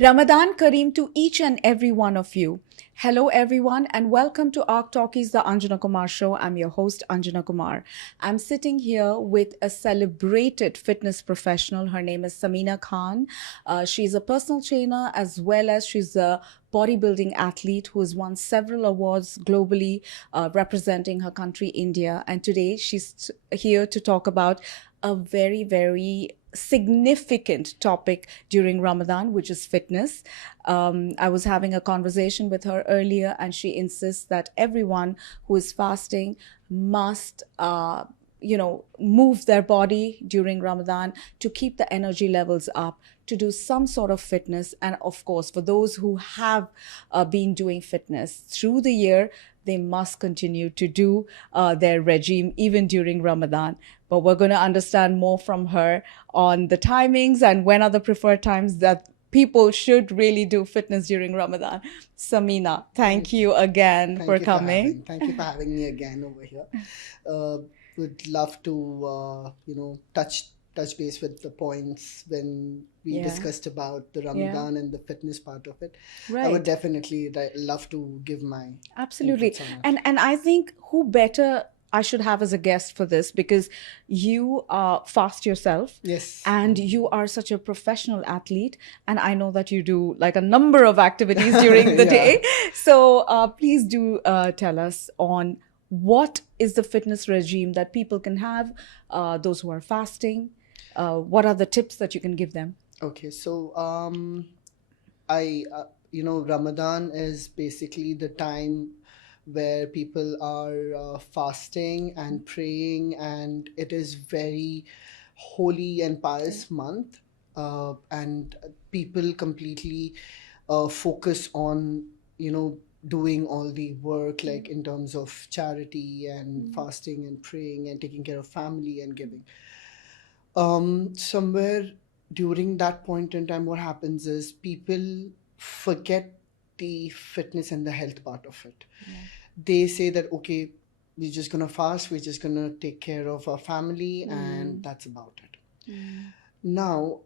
Ramadan Kareem to each and every one of you. Hello, everyone, and welcome to ARK Talkies, the Anjana Kumar Show. I'm your host, Anjana Kumar. I'm sitting here with a celebrated fitness professional. Her name is Sameena Khan. She's a personal trainer as well as she's a bodybuilding athlete who has won several awards globally representing her country, India. And today she's here to talk about a very, very significant topic during Ramadan, which is fitness. I was having a conversation with her earlier, and she insists that everyone who is fasting must. Move their body during Ramadan to keep the energy levels up, to do some sort of fitness. And of course, for those who have been doing fitness through the year, they must continue to do their regime even during Ramadan. But we're going to understand more from her on the timings and when are the preferred times that people should really do fitness during Ramadan. Sameena, thank you again for coming. Thank you for having me again over here. Would love to touch base with the points when we discussed about the Ramadan and the fitness part of it. Right. I would definitely love to give my absolutely inputs on it. and I think who better I should have as a guest for this, because you fast yourself. Yes. And you are such a professional athlete. And I know that you do like a number of activities during the day. So please do tell us on what is the fitness regime that people can have, those who are fasting. What are the tips that you can give them? Okay, so Ramadan is basically the time where people are fasting and praying, and it is very holy and pious month, and people completely focus on doing all the work, like in terms of charity and fasting and praying and taking care of family and giving. Somewhere during that point in time, what happens is people forget the fitness and the health part of it. They say that, okay, we're just gonna fast, we're just gonna take care of our family, and that's about it. Now,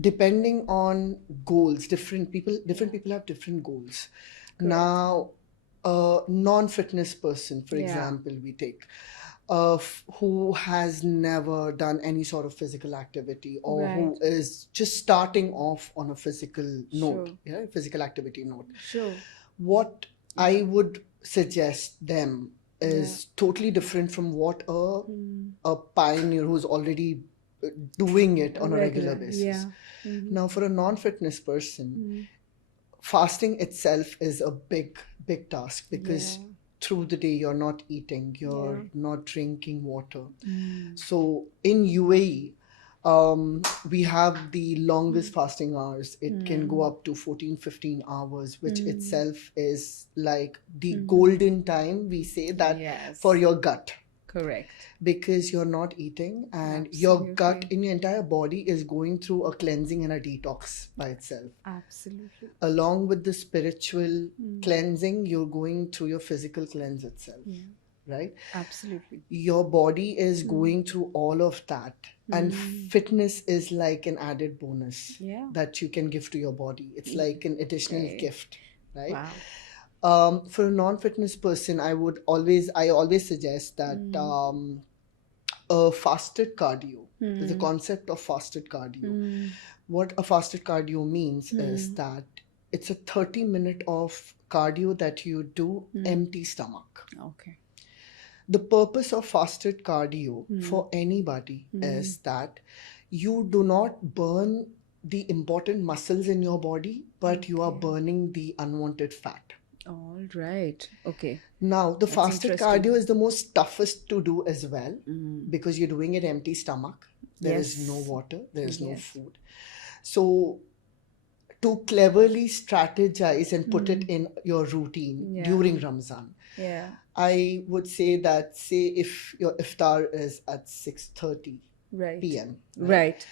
depending on goals, different people have different goals. Correct. Now, a non-fitness person, for example, we take who has never done any sort of physical activity, or who is just starting off on a physical note, physical activity note. Sure. What I would suggest them is totally different from what a pioneer who's already doing it on a regular basis. Now, for a non-fitness person, fasting itself is a big task, because through the day you're not eating, you're not drinking water. So in UAE, we have the longest fasting hours. It can go up to 14-15 hours, which itself is like the golden time, we say that, for your gut. Correct. Because you're not eating, and your gut in your entire body is going through a cleansing and a detox by itself. Absolutely. Along with the spiritual cleansing, you're going through your physical cleanse itself. Right? Absolutely. Your body is going through all of that. And fitness is like an added bonus that you can give to your body. It's like an additional gift. Right? Wow. For a non-fitness person, I always suggest that a fasted cardio. There's a concept of fasted cardio. What a fasted cardio means is that it's a 30-minute of cardio that you do empty stomach. Okay. The purpose of fasted cardio for anybody is that you do not burn the important muscles in your body, but you are burning the unwanted fat. All right. Okay. Now, the fasted cardio is the most toughest to do as well, because you're doing it empty stomach. There is no water, there is no food. So, to cleverly strategize and put it in your routine during Ramzan, I would say that, if your iftar is at 6:30 p.m. Right.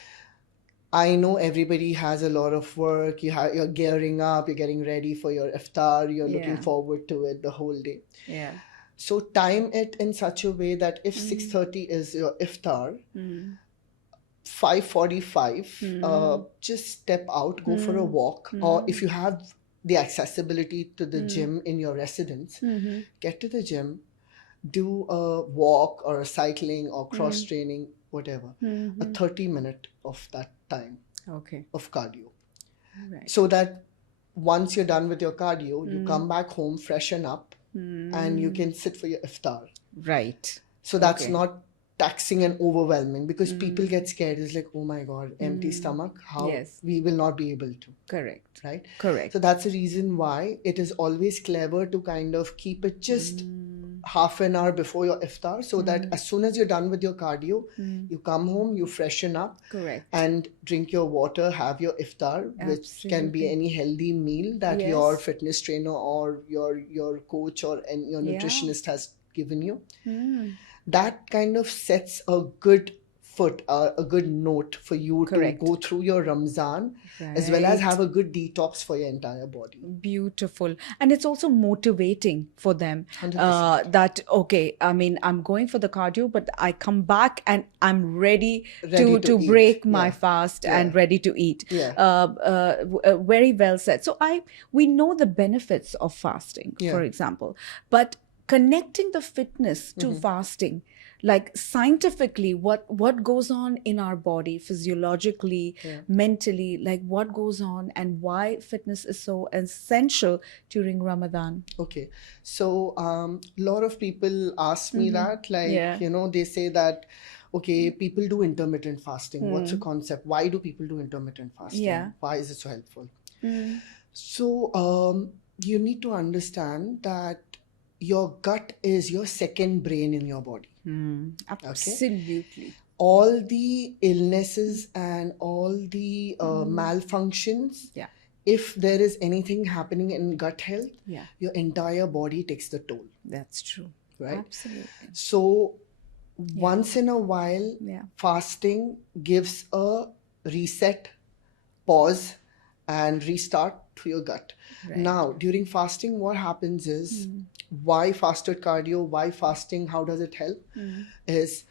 I know everybody has a lot of work. You're gearing up, you're getting ready for your iftar, you're looking forward to it the whole day. Yeah. So time it in such a way that if 6:30 is your iftar, 5:45, just step out, go for a walk, or if you have the accessibility to the gym in your residence, get to the gym, do a walk or a cycling or cross training, whatever, a 30-minute of that time Okay. of cardio. Right. So that once you're done with your cardio, you come back home, freshen up, and you can sit for your iftar. Right. So that's Okay. not taxing and overwhelming, because people get scared. It's like, oh my God, empty stomach, how Yes. we will not be able to. Correct. Right? Correct. So that's the reason why it is always clever to kind of keep it just half an hour before your iftar, so that as soon as you're done with your cardio, you come home, you freshen up, Correct. and drink your water, have your iftar, which can be any healthy meal that your fitness trainer or your coach or your nutritionist has given you. That kind of sets a good foot, a good note for you to go through your Ramzan, as well as have a good detox for your entire body. Beautiful. And it's also motivating for them 100%. that, okay, I mean, I'm going for the cardio, but I come back and I'm ready to eat. break my fast and ready to eat. Very well said. So we know the benefits of fasting, for example, but connecting the fitness to fasting, like scientifically, what goes on in our body physiologically, mentally, like what goes on and why fitness is so essential during Ramadan. Okay, so a lot of people ask me that, like, they say that, okay, people do intermittent fasting. What's the concept? Why do people do intermittent fasting? Why is it so helpful? So you need to understand that your gut is your second brain in your body. Absolutely. Okay? All the illnesses and all the malfunctions, if there is anything happening in gut health, your entire body takes the toll. That's true. Right? Absolutely. So once in a while, fasting gives a reset, pause, and restart to your gut. Now, during fasting, what happens is, why fasted cardio, why fasting, how does it help? Is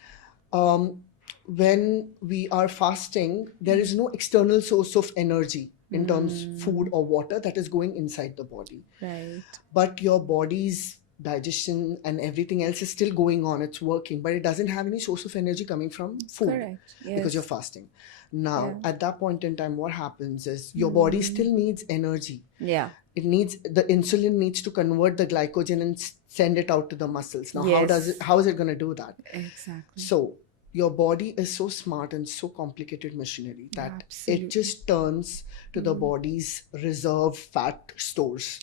when we are fasting, there is no external source of energy in terms of food or water that is going inside the body. Right. But your body's digestion and everything else is still going on, it's working, but it doesn't have any source of energy coming from food. Because you're fasting. Now, at that point in time, what happens is your body still needs energy. It needs, the insulin needs to convert the glycogen and send it out to the muscles. Now, how is it going to do that? Exactly. So your body is so smart and so complicated machinery that it just turns to the body's reserve fat stores,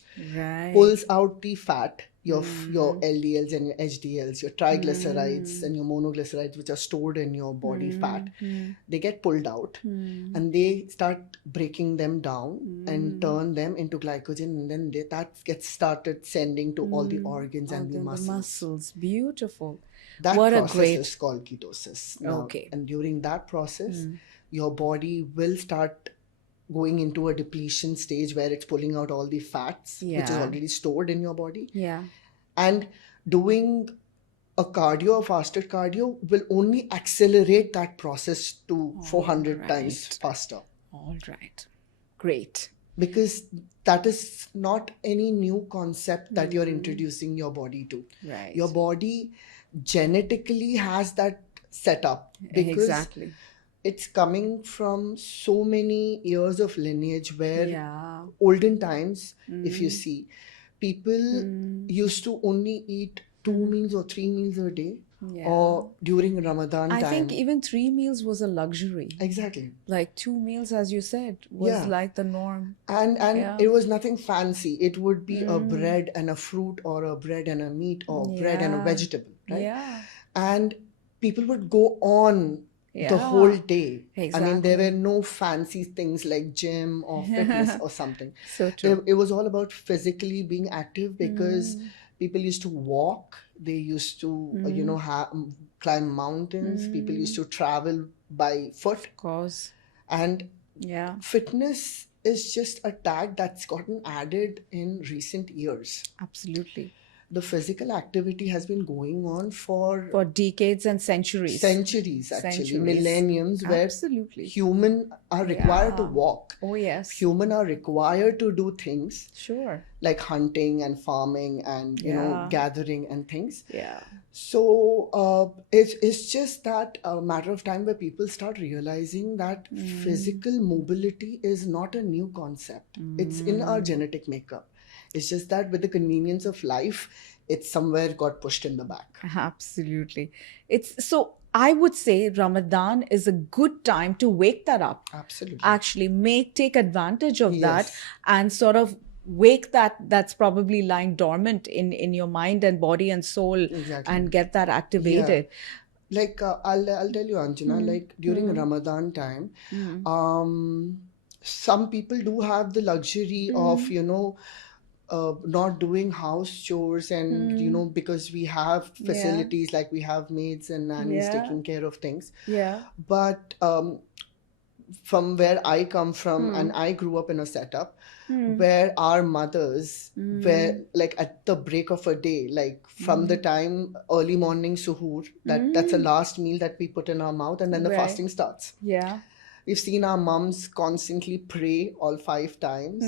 pulls out the fat, your LDLs and your HDLs, your triglycerides and your monoglycerides, which are stored in your body fat. They get pulled out and they start breaking them down and turn them into glycogen, and then that gets started sending to all the organs and the muscles. Beautiful. That process is called ketosis. Now, and during that process, your body will start going into a depletion stage where it's pulling out all the fats, which is already stored in your body. And doing a cardio, a fasted cardio, will only accelerate that process to 400 times faster. All right. Great. Because that is not any new concept that you're introducing your body to. Your body genetically has that setup, because it's coming from so many years of lineage where olden times, if you see, people used to only eat 2 meals or 3 meals a day, or during Ramadan time. I think even 3 meals was a luxury. Exactly. Like 2 meals, as you said, was like the norm. And it was nothing fancy. It would be a bread and a fruit, or a bread and a meat, or bread and a vegetable, right? And people would go on the whole day. I mean, there were no fancy things like gym or fitness or something. So true. It was all about physically being active, because people used to walk, they used to climb mountains, people used to travel by foot. Of course. And fitness is just a tag that's gotten added in recent years. Absolutely. the physical activity has been going on For decades and centuries. centuries, actually, Centuries. millenniums, where Absolutely. human are required to Yeah. walk. Oh, yes. Human are required to do things Sure. like hunting and farming and Yeah. gathering and things. Yeah. So it's just that a matter of time where people start realizing that physical mobility is not a new concept. It's in our genetic makeup. It's just that with the convenience of life, it's somewhere got pushed in the back. Absolutely. It's so I would say Ramadan is a good time to wake that up. Absolutely. Actually take advantage of that Yes. and sort of wake that's probably lying dormant in your mind and body and soul. Exactly. And get that activated. Like I'll tell you, Anjana, like during Ramadan time, some people do have the luxury of not doing house chores, and because we have facilities, like we have maids and nannies Yeah. taking care of things. Yeah. But from where I come from, and I grew up in a setup where our mothers were like at the break of a day, like from the time early morning suhoor, that's the last meal that we put in our mouth, and then the Right. fasting starts. Yeah. We've seen our moms constantly pray all 5 times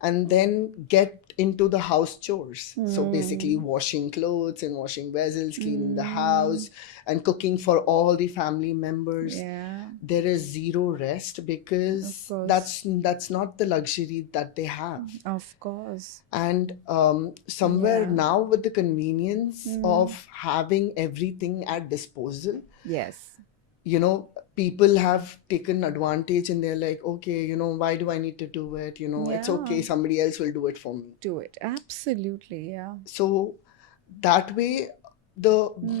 and then get into the house chores. So basically washing clothes and washing vessels, cleaning the house, and cooking for all the family members. Yeah. There is zero rest because Of course. that's not the luxury that they have. Of course. And somewhere Yeah. now, with the convenience of having everything at disposal, Yes. people have taken advantage, and they're like, okay, why do I need to do it? It's okay, Yeah. somebody else will do it for me. Do it. Absolutely. Yeah. So that way, the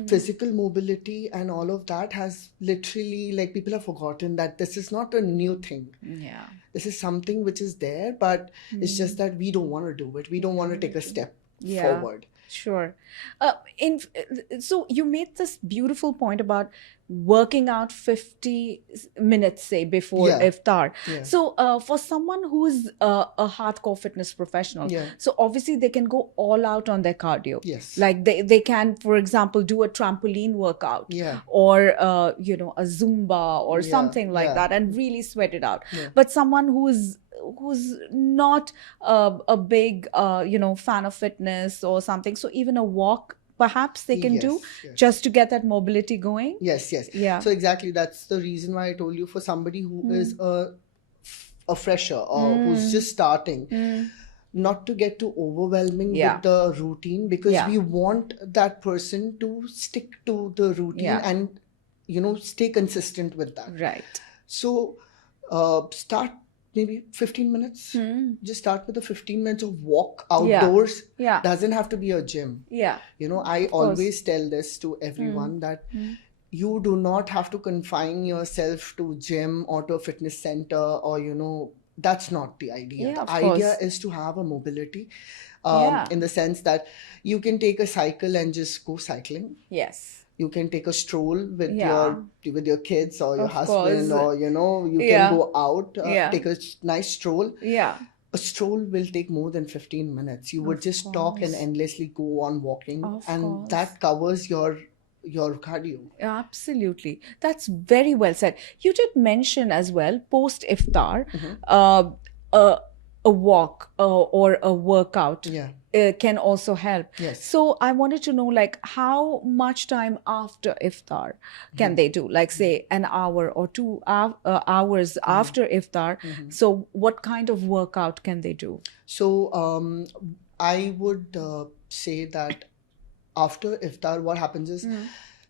physical mobility and all of that has literally, like, people have forgotten that this is not a new thing. Yeah. This is something which is there, but it's just that we don't want to do it. We don't want to take a step forward. Sure. So you made this beautiful point about working out 50 minutes, say, before Yeah. iftar. Yeah. So for someone who's a hardcore fitness professional, Yeah. so obviously they can go all out on their cardio. Yes. Like they can, for example, do a trampoline workout. Yeah. Or, a Zumba or Yeah. something like Yeah. that, and really sweat it out. Yeah. But someone who's not a big fan of fitness or something, so even a walk perhaps they can do Yes. just to get that mobility going. Yes. Yeah. So exactly, that's the reason why I told you, for somebody who is a fresher or who's just starting, not to get too overwhelming Yeah. with the routine, because Yeah. we want that person to stick to the routine Yeah. and stay consistent with that. Right. So start maybe 15 minutes. Just start with the 15 minutes of walk outdoors. Yeah. Doesn't have to be a gym. Yeah. I always tell this to everyone that you do not have to confine yourself to gym or to a fitness center, or that's not the idea. Yeah, The of idea course. is to have a mobility, Yeah. in the sense that you can take a cycle and just go cycling. Yes. You can take a stroll with Yeah. your kids or your Of husband, course. or you Yeah. can go out, Yeah. take a nice stroll. Yeah. A stroll will take more than 15 minutes. You would just talk and endlessly go on walking, Of and course. that covers your cardio. Absolutely. That's very well said. You did mention as well, post iftar, a walk or a workout Yeah. can also help. Yes. So I wanted to know, like, how much time after iftar can they do? Like, say, an hour or 2 hours after iftar. So what kind of workout can they do? So I would say that after iftar, what happens is,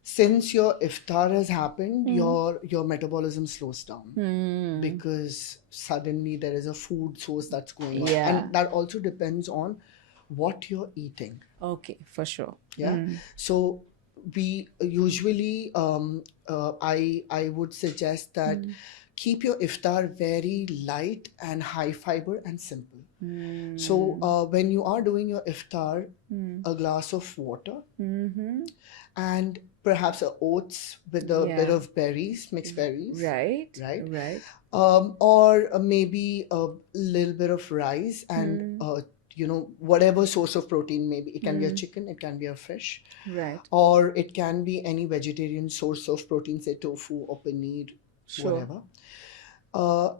since your iftar has happened, your metabolism slows down, because suddenly there is a food source that's going on, Yeah. and that also depends on what you're eating. Okay, for sure. Yeah. So we usually, I would suggest that keep your iftar very light and high fiber and simple. So when you are doing your iftar, a glass of water, and perhaps oats with a bit Yeah. of berries, mixed berries. Right. Right. Or maybe a little bit of rice and whatever source of protein, maybe it can be a chicken, it can be a fish, Right. or it can be any vegetarian source of protein, say tofu or paneer, Sure. whatever.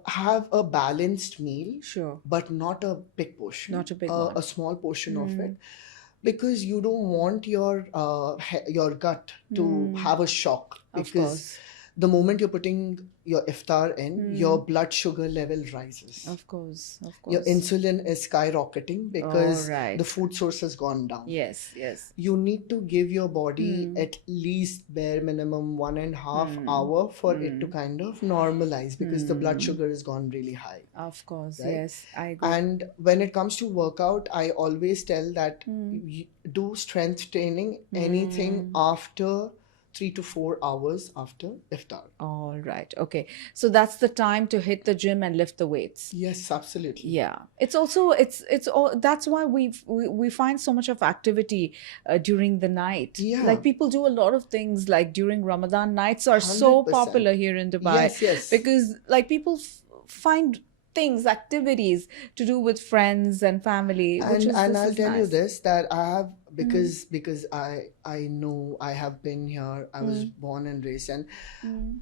Have a balanced meal, Sure. but not a big portion, Not a big one. a small portion of it, because you don't want your gut to have a shock, Of because course. the moment you're putting your iftar in, your blood sugar level rises. Of course. Of Your course. insulin is skyrocketing because right. the food source has gone down. Yes. Yes. You need to give your body at least bare minimum 1.5 hour for it to kind of normalize, because the blood sugar has gone really high. Of course. Right? Yes. I agree. And when it comes to workout, I always tell that do strength training anything after 3 to 4 hours after iftar. All right. Okay. So that's the time to hit the gym and lift the weights. Yes, absolutely. Yeah. It's also it's all that's why we find so much of activity during the night. Yeah. Like people do a lot of things, like during Ramadan nights are so 100%. popular here in Dubai. Yes, yes. Because like people find things, activities to do with friends and family. And I'll tell you nice. this, that I have, because I know I have been here, I was born and raised, and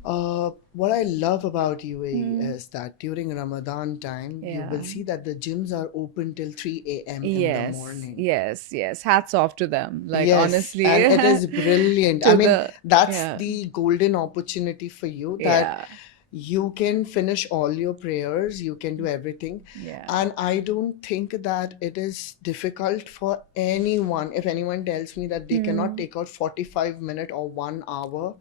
what I love about UAE is that during Ramadan time, you will see that the gyms are open till 3 a.m. in the morning. Yes, yes. Hats off to them. Like, Yes, honestly. and it is brilliant. To I mean, the- that's yeah. the golden opportunity for you, that Yeah. you can finish all your prayers, you can do everything. Yeah. And I don't think that it is difficult for anyone. If anyone tells me that they cannot take out 45 minutes or 1 hour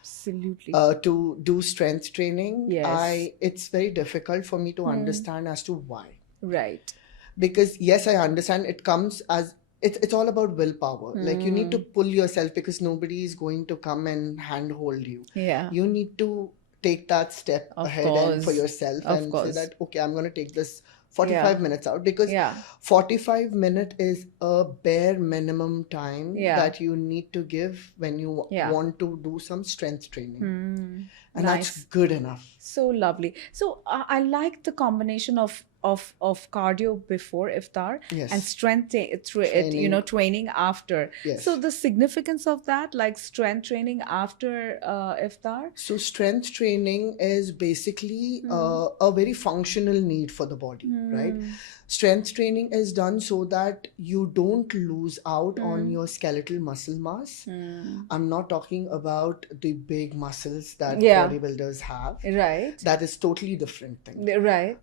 Absolutely. to do strength training, Yes. it's very difficult for me to understand as to why. Right. Because yes, I understand it comes as it's all about willpower. Like you need to pull yourself, because nobody is going to come and handhold you. Yeah. You need to take that step Of ahead and for course. yourself Of and course. say that, okay, I'm going to take this 45 minutes out, because Yeah. 45 minutes is a bare minimum time Yeah. that you need to give when you Yeah. want to do some strength training. And Nice. that's good enough. So lovely. So I like the combination of cardio before iftar Yes. and strength training after. Yes. So the significance of that, like strength training after iftar. So strength training is basically a very functional need for the body, right? Strength training is done so that you don't lose out on your skeletal muscle mass. I'm not talking about the big muscles that bodybuilders have. Right. That is totally different thing. Right.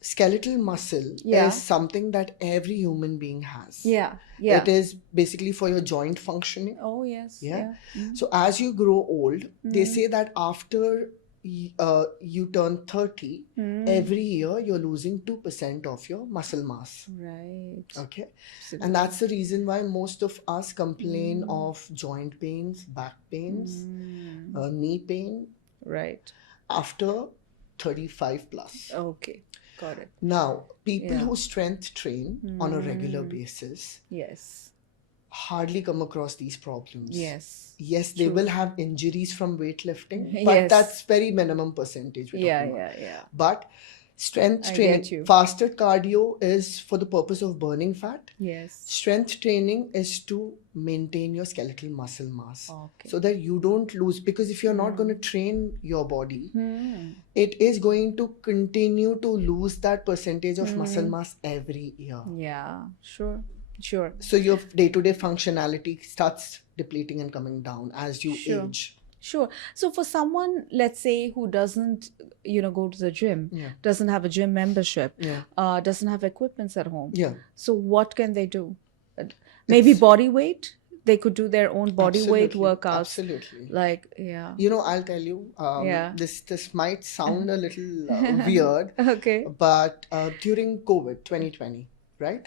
Skeletal muscle is something that every human being has. Yeah. Yeah. It is basically for your joint functioning. Oh yes. Yeah. So as you grow old, they say that after you turn 30, every year you're losing 2% of your muscle mass. Right. Okay. And that's the reason why most of us complain of joint pains, back pains, knee pain. Right. After 35 plus. Okay. Got it. Now, people who strength train on a regular basis Yes. hardly come across these problems. Yes. Yes, they will have injuries from weightlifting, but Yes. that's very minimum percentage. Yeah. But strength I training, get you. fasted cardio is for the purpose of burning fat. Yes. Strength training is to maintain your skeletal muscle mass, Okay. so that you don't lose. Because if you're not going to train your body, it is going to continue to lose that percentage of muscle mass every year. Yeah. Sure. So your day-to-day functionality starts depleting and coming down as you age. Sure. So for someone, let's say, who doesn't, go to the gym, doesn't have a gym membership, doesn't have equipments at home. Yeah. So what can they do? Maybe body weight? They could do their own body weight workouts. Absolutely. Like, yeah. I'll tell you, this might sound a little weird, Okay. but during COVID 2020, right?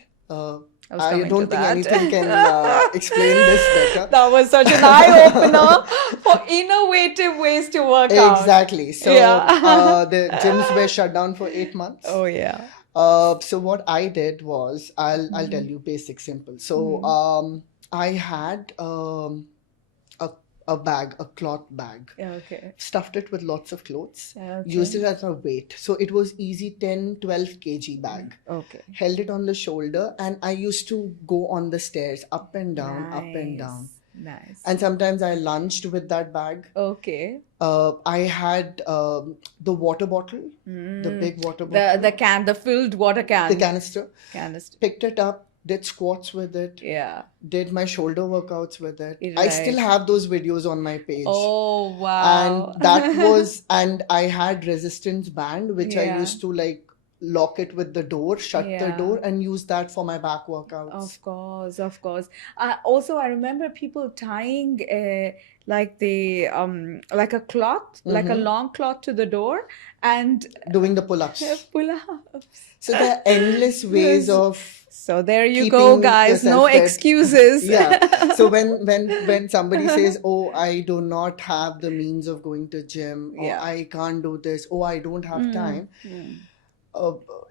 I coming don't to think that. anything can explain this better. That was such an eye-opener for innovative ways to work out. Exactly. So the gyms were shut down for 8 months. Oh, yeah. So what I did was, I'll tell you basic, simple. So I had a a bag, a cloth bag, Okay. stuffed it with lots of clothes, Okay. used it as a weight. So it was easy 10, 12 kg bag. Okay. Held it on the shoulder, and I used to go on the stairs, up and down, up and down. Nice. And sometimes I lunched with that bag. Okay. I had the water bottle, the big water bottle, The filled water can. the canister. Canister. Picked it up, did squats with it, Yeah. did my shoulder workouts with it. I Right. still have those videos on my page. Oh, wow. And that was, and I had resistance band, which I Yeah. used to like lock it with the door, shut the Yeah. door, and use that for my back workouts. Of course, of course. Also, I remember people tying like like a cloth, like a long cloth to the door, and Doing the pull-ups. pull-ups. So there are endless ways of So there you keeping go, guys. No yourself fit. excuses. Yeah. So when somebody says, "Oh, I do not have the means of going to gym," or Yeah. "I can't do this," "Oh, I don't have time,"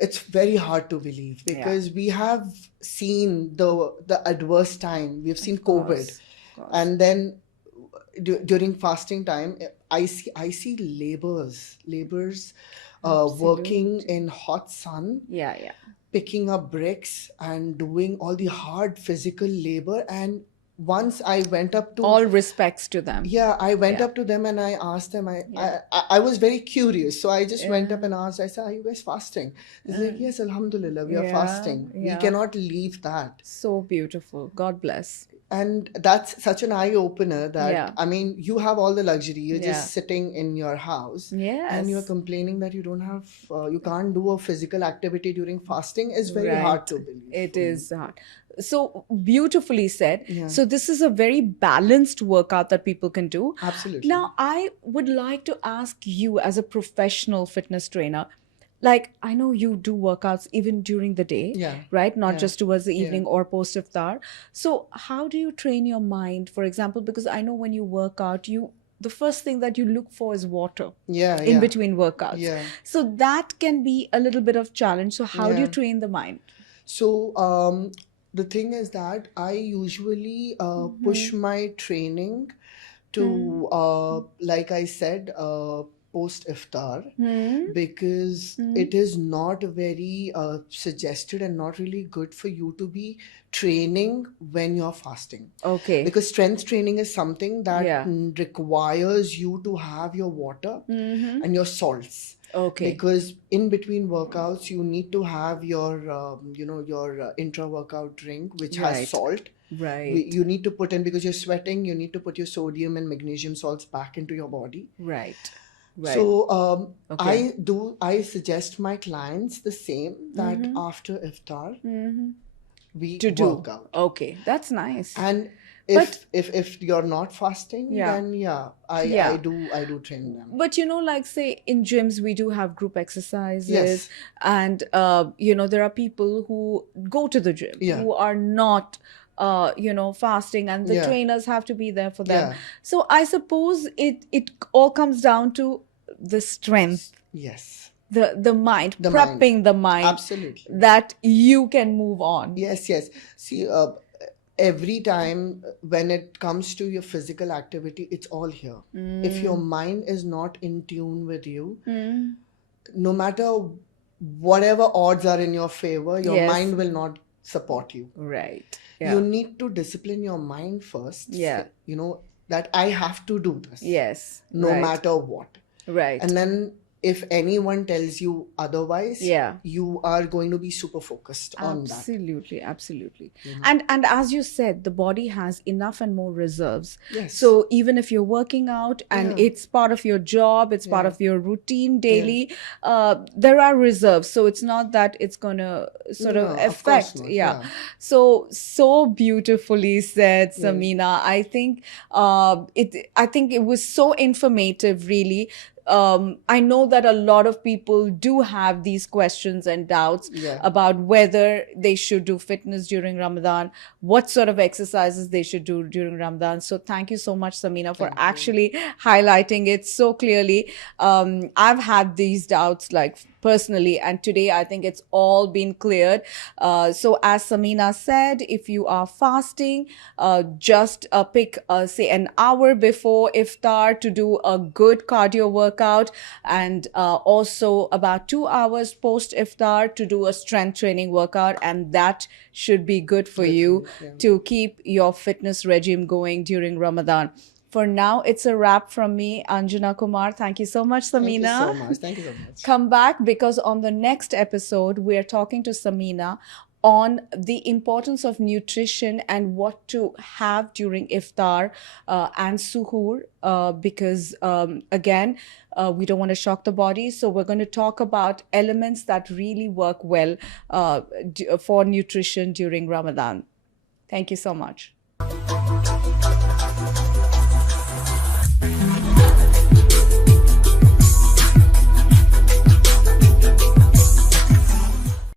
it's very hard to believe, because we have seen the adverse time. We've seen COVID, Of course. and then during fasting time, I see laborers working in hot sun, Yeah, yeah. picking up bricks and doing all the hard physical labor. And once I went up to All respects to them. I went Yeah. up to them and I asked them. I was very curious, so I just went up and asked. I said, "Are you guys fasting?" He's like, "Yes, Alhamdulillah, we are Yeah, fasting. We yeah. cannot leave that." So beautiful. God bless. And that's such an eye opener that Yeah. I mean, you have all the luxury. You're Yeah. just sitting in your house, Yes. and you're complaining that you don't have, you can't do a physical activity during fasting. Is very hard to believe. It is hard. So beautifully said. Yeah. So this is a very balanced workout that people can do. Absolutely. Now, I would like to ask you, as a professional fitness trainer, like, I know you do workouts even during the day, Yeah. right? Not Yeah. just towards the Yeah. evening or post iftar. So how do you train your mind, for example? Because I know when you work out, the first thing that you look for is water Yeah. in Yeah. between workouts. Yeah. So that can be a little bit of challenge. So how do you Yeah. train the mind? So the thing is that I usually push my training to, like I said, post iftar, because it is not very suggested and not really good for you to be training when you're fasting. Okay. Because strength training is something that Yeah. requires you to have your water and your salts. Okay. Because in between workouts, you need to have your, your intra-workout drink, which Right. has salt. Right. You need to put in, because you're sweating, you need to put your sodium and magnesium salts back into your body. Right. Right. So Okay. I suggest my clients the same, that after iftar, we to do. work out. Okay. That's nice. And But- if you're not fasting, Yeah. then I Yeah. do train them. But like, say in gyms, we do have group exercises. Yes. And, there are people who go to the gym Yeah. who are not, fasting, and the Yeah. trainers have to be there for them. Yeah. So I suppose it all comes down to the strength, Yes. the mind, The mind. prepping the mind Absolutely. that you can move on. Yes, yes. See, every time when it comes to your physical activity, it's all here. If your mind is not in tune with you, no matter whatever odds are in your favor, your Yes. mind will not support you. Right. You need to discipline your mind first. Yeah. That I have to do this. Yes. No Right. matter what. Right. And then if anyone tells you otherwise, Yeah. you are going to be super focused on that. Absolutely, absolutely. And as you said, the body has enough and more reserves. Yes. So even if you're working out and Yeah. it's part of your job, it's part Yeah. of your routine daily, there are reserves. So it's not that it's gonna sort No, of of course affect. not, Yeah. yeah. So beautifully said, Sameena. I think it was so informative, really. I know that a lot of people do have these questions and doubts Yeah. about whether they should do fitness during Ramadan, what sort of exercises they should do during Ramadan. So thank you so much, Sameena, for actually highlighting it so clearly. I've had these doubts like personally. And today, I think it's all been cleared. So, as Sameena said, if you are fasting, just pick, say, an hour before iftar to do a good cardio workout, and also about 2 hours post iftar to do a strength training workout. And that should be good for you to keep your fitness regime going during Ramadan. For now, it's a wrap from me, Anjana Kumar. Thank you so much, Sameena. Thank you so much. Thank you so much. Come back, because on the next episode, we're talking to Sameena on the importance of nutrition and what to have during iftar and suhoor, because again, we don't want to shock the body. So we're going to talk about elements that really work well for nutrition during Ramadan. Thank you so much.